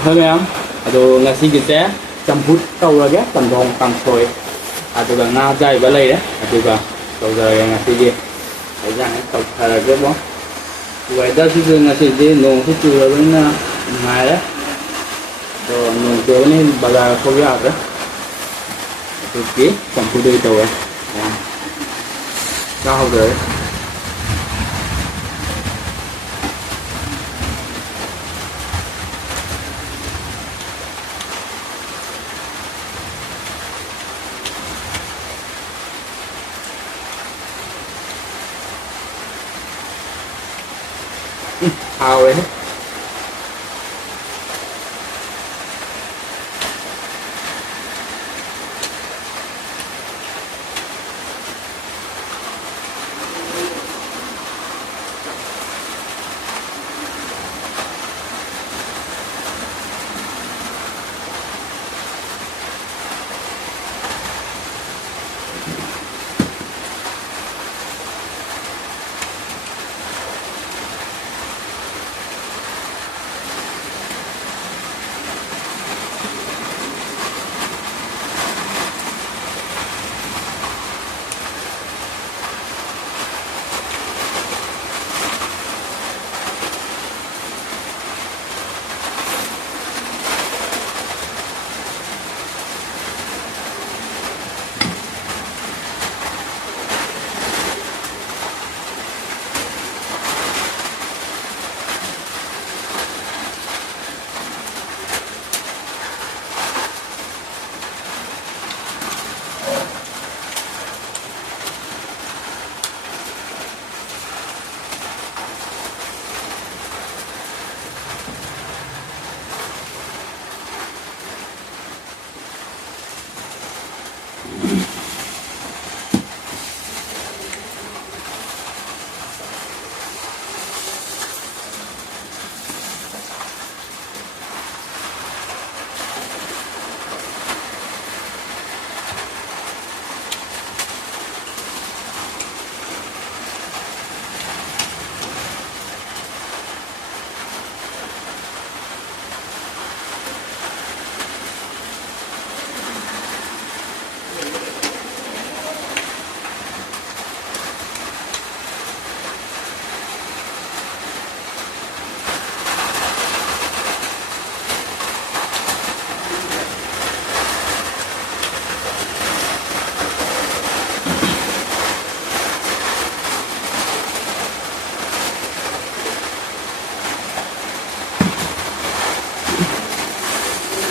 Thôi ma'am, aduh ngasih kita campur tau lagi tentang kangkoi, aduh kan ngajai balai ya, aduh kan tau lagi ngasih dia, jangan tau lagi bang. Weather sih ngasih dia nong sih curah benda mai ya, tuh nong tuh ini bagai kopi apa, aduh ki campur dia tau ya, kau deh. Hao đấy.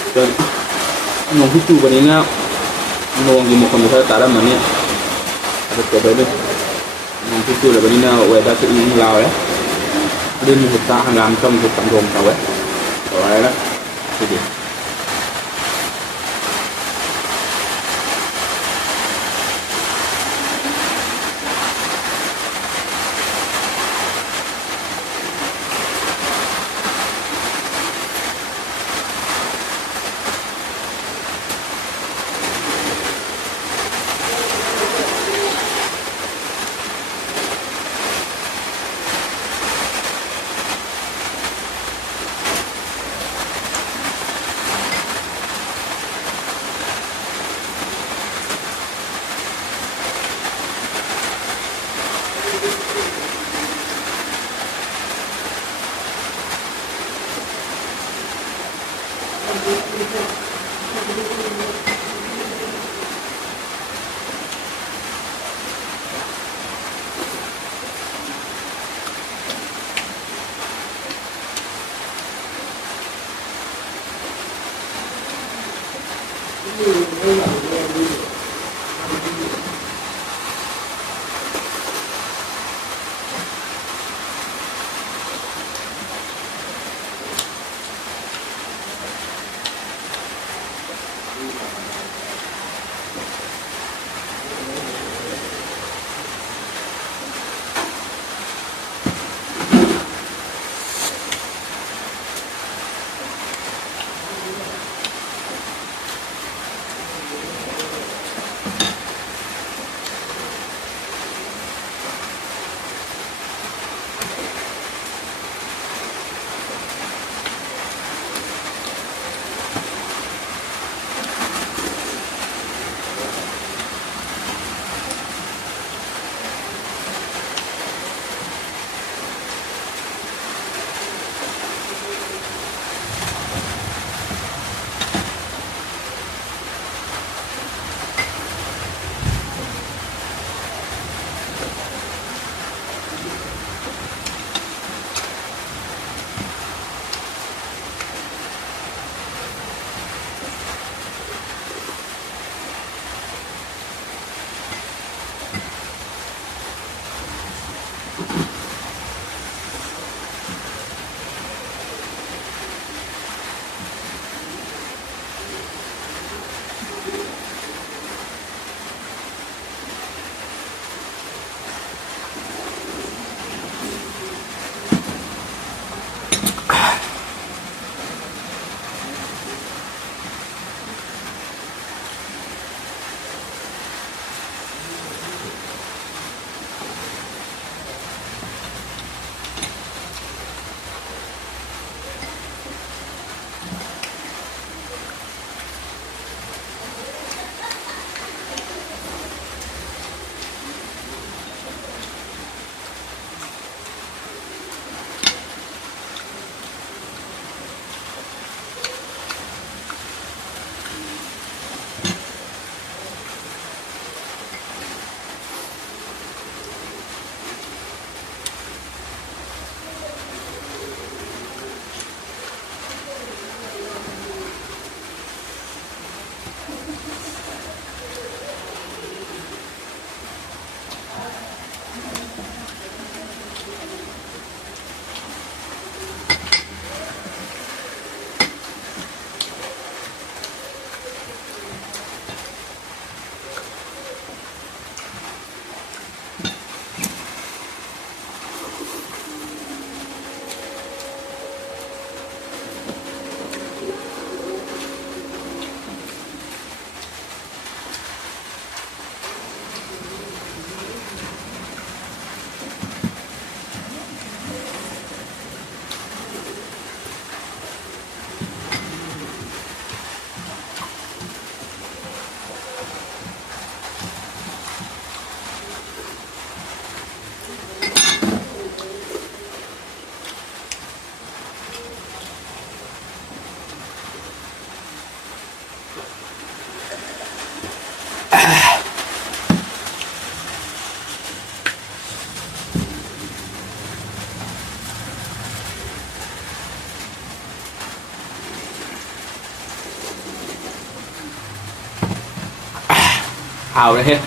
Dan nong itu banyak nong di muka muka taram mana ada coba itu nong itu lah banyak weather itu ini lau ya dia muka tahan dalam trong itu tanggung tau ya rồi đó jadi hào đây